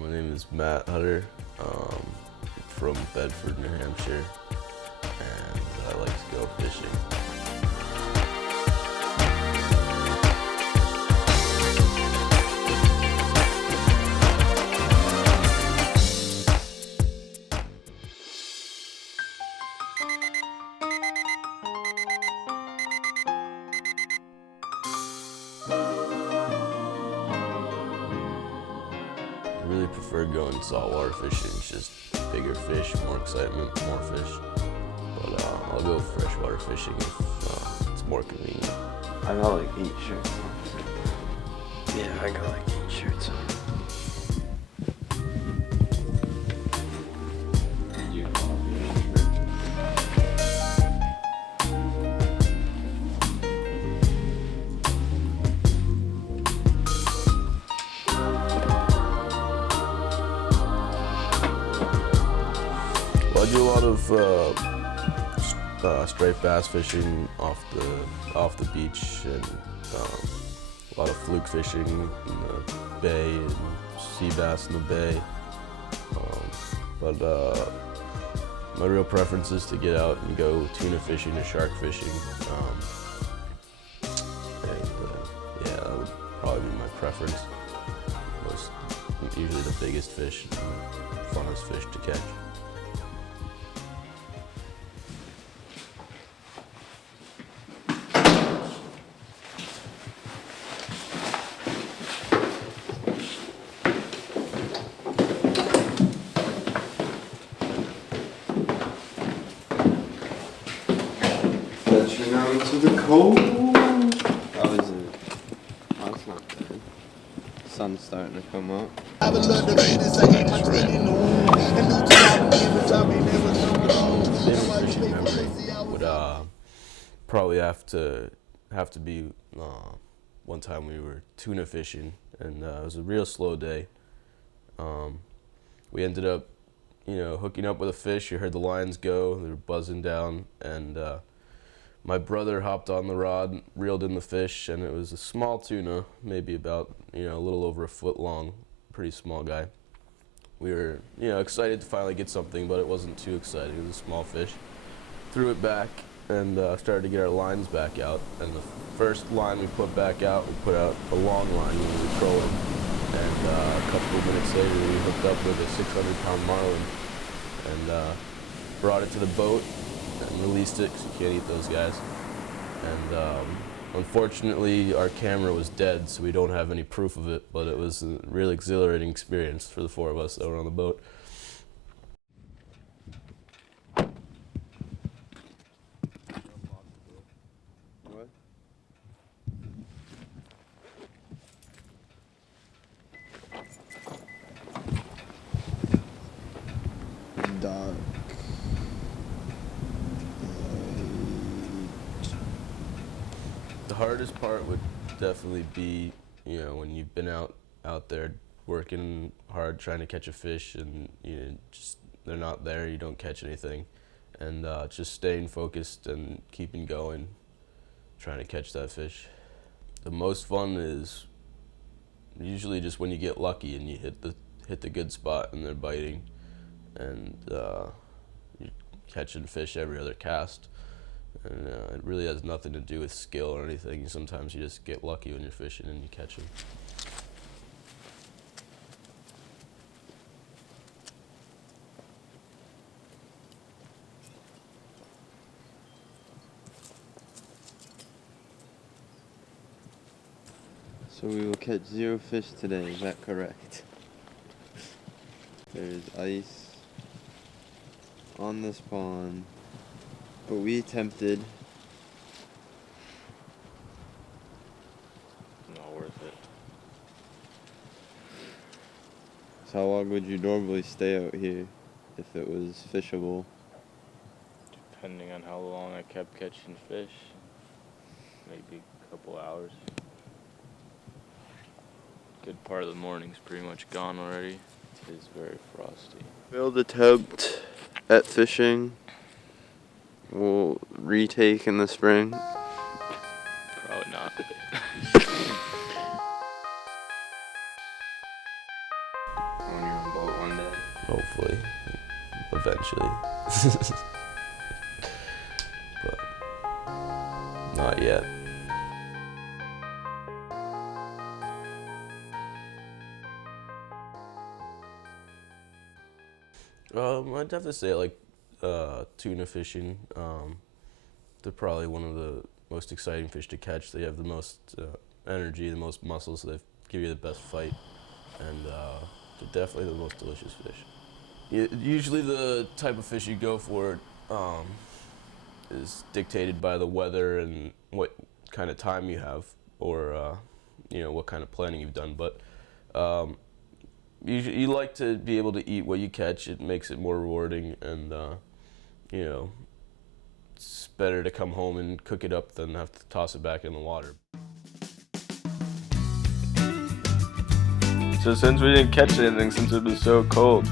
My name is Matt Hutter. From Bedford, New Hampshire, and I like to go fishing. I really prefer going saltwater fishing. It's just bigger fish, more excitement, more fish. But I'll go freshwater fishing if it's more convenient. I got like 8 shirts on. Yeah, I got like 8 shirts on. Well, I do a lot of striped bass fishing off the beach, and a lot of fluke fishing in the bay and sea bass in the bay. But my real preference is to get out and go tuna fishing or shark fishing. Yeah, that would probably be my preference. Usually the biggest fish, and funnest fish to catch. Venturing out into the cold. How is it? Oh, it's not bad. Sun's starting to come up. Favorite fishing memory would probably have to be one time we were tuna fishing, and it was a real slow day. We ended up, hooking up with a fish. You heard the lines go; they were buzzing down, and my brother hopped on the rod, reeled in the fish, and it was a small tuna, maybe about a little over a foot long, pretty small guy. We were excited to finally get something, but it wasn't too exciting. It was a small fish. Threw it back and started to get our lines back out. And the first line we put back out, we put out a long line when we were trolling. And a couple of minutes later, we hooked up with a 600-pound marlin and brought it to the boat and released it because you can't eat those guys. And unfortunately, our camera was dead, so we don't have any proof of it, but it was a really exhilarating experience for the 4 of us that were on the boat. What? Dark. The hardest part would definitely be, when you've been out there working hard trying to catch a fish and they're not there, you don't catch anything, and just staying focused and keeping going, trying to catch that fish. The most fun is usually just when you get lucky and you hit the good spot and they're biting, and you're catching fish every other cast. And it really has nothing to do with skill or anything. Sometimes you just get lucky when you're fishing and you catch them. So we will catch 0 fish today, is that correct? There's ice on this pond, but we attempted. Not worth it. So how long would you normally stay out here if it was fishable? Depending on how long I kept catching fish, maybe a couple hours. Good part of the morning's pretty much gone already. It is very frosty. Failed attempt at fishing. We'll retake in the spring. Probably not. on your own boat one day? Hopefully, eventually. But not yet. I'd have to say like tuna fishing. They're probably one of the most exciting fish to catch. They have the most energy, the most muscles, so they give you the best fight, and they're definitely the most delicious fish. Usually the type of fish you go for is dictated by the weather and what kind of time you have, or what kind of planning you've done. But you like to be able to eat what you catch. It makes it more rewarding, and it's better to come home and cook it up than have to toss it back in the water. So since we didn't catch anything since it was so cold,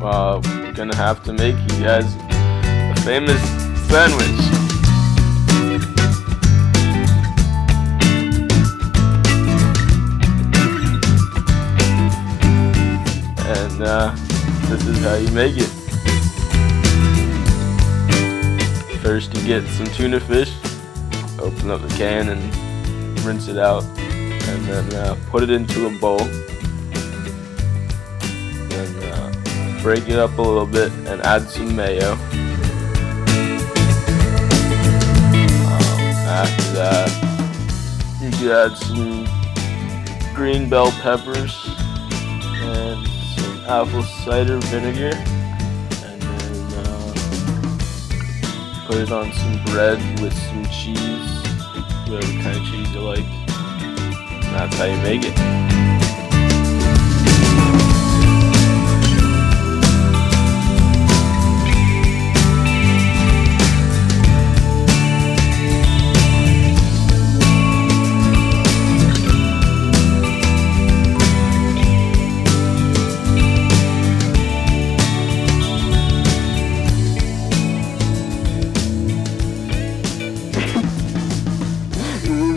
we're gonna have to make you guys a famous sandwich. And this is how you make it. First you get some tuna fish, open up the can and rinse it out, and then put it into a bowl. Then break it up a little bit and add some mayo. After that, you can add some green bell peppers and some apple cider vinegar, and then put it on some bread with some cheese, whatever kind of cheese you like. And that's how you make it.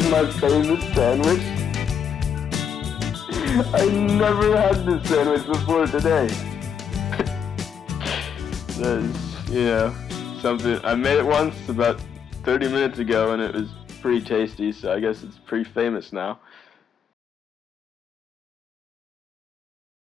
My famous sandwich. I never had this sandwich before today. That's, something. I made it once about 30 minutes ago and it was pretty tasty, so I guess it's pretty famous now.